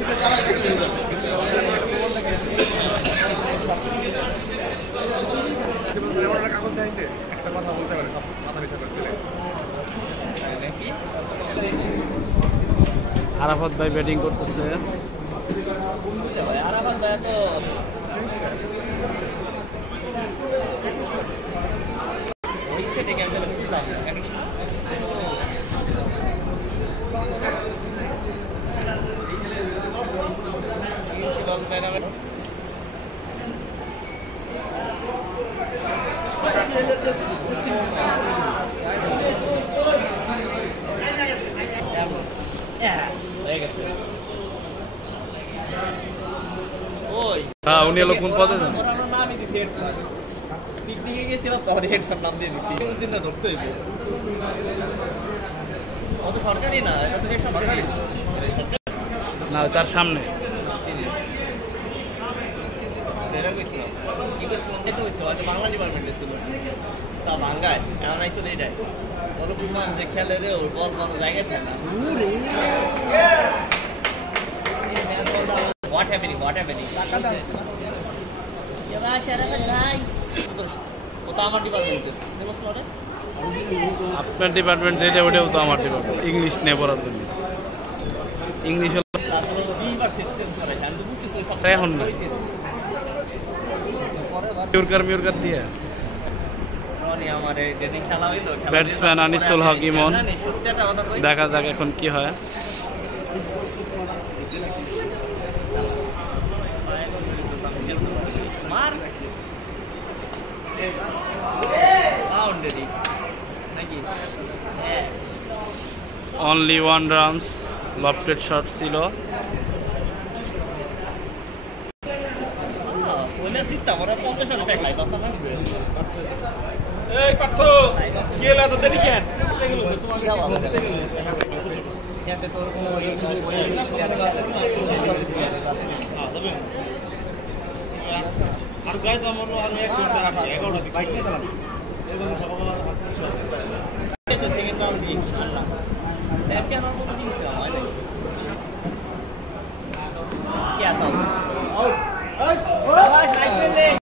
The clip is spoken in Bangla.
আরাফাত ভাই ব্যাটিং করতেছে। আরাফাত ভাই তো ওই সেটে গেম খেলে বুঝলাম উনি এলো কোন পদে? পিকনিকে গেছিলাম তখন হেডফোন নাম দিয়ে দিচ্ছি। দিন না ধরতে হইব, অত সরকারি না, এটা তো সরকারি না, তার সামনে বাংলা ডিপার্টমেন্টে ছিল, তা বাঙ্গায় এমন আইসল এইটাই বলো কুমান যে খেলে রে ওর বল কোনো জায়গায় থাকে না। What happening? What happening? টাকা দাও ये बात शराफत भाई वो तो আমার ডিপার্টমেন্টে দেবস না রে। আপনার ডিপার্টমেন্ট যেটা ওটাও তো আমার ডিপার্টমেন্ট, ইংলিশ নিয়ে পড়ার জন্য। ইংলিশ হলো দুইবার সেন্স করে জান তো বুঝতেছ সব এখন না মিউরকার দিয়ে মানে আমারে যেদিন খেলা হইলো ব্যাটসম্যান আনিসুল হক ইমন। দেখা যাক এখন কি হয়। মার বাউন্ডারি নাকি অনলি 1 রানস, লফটেড শট ছিল। ওইটা জিততাম, ওরা 50 রান প্যাক লাইভ আসা না। এই পার্থ কি হলো এত দেরি কেন? আর গায়ে দাম হলো আর 1 ঘন্টা 11টা বাইক নিয়ে দাঁড়ান এজন্য সকালবেলা সেকেন্ড রাউন্ড দিয়ে ইনশাআল্লাহ স্যার কেন কত দিন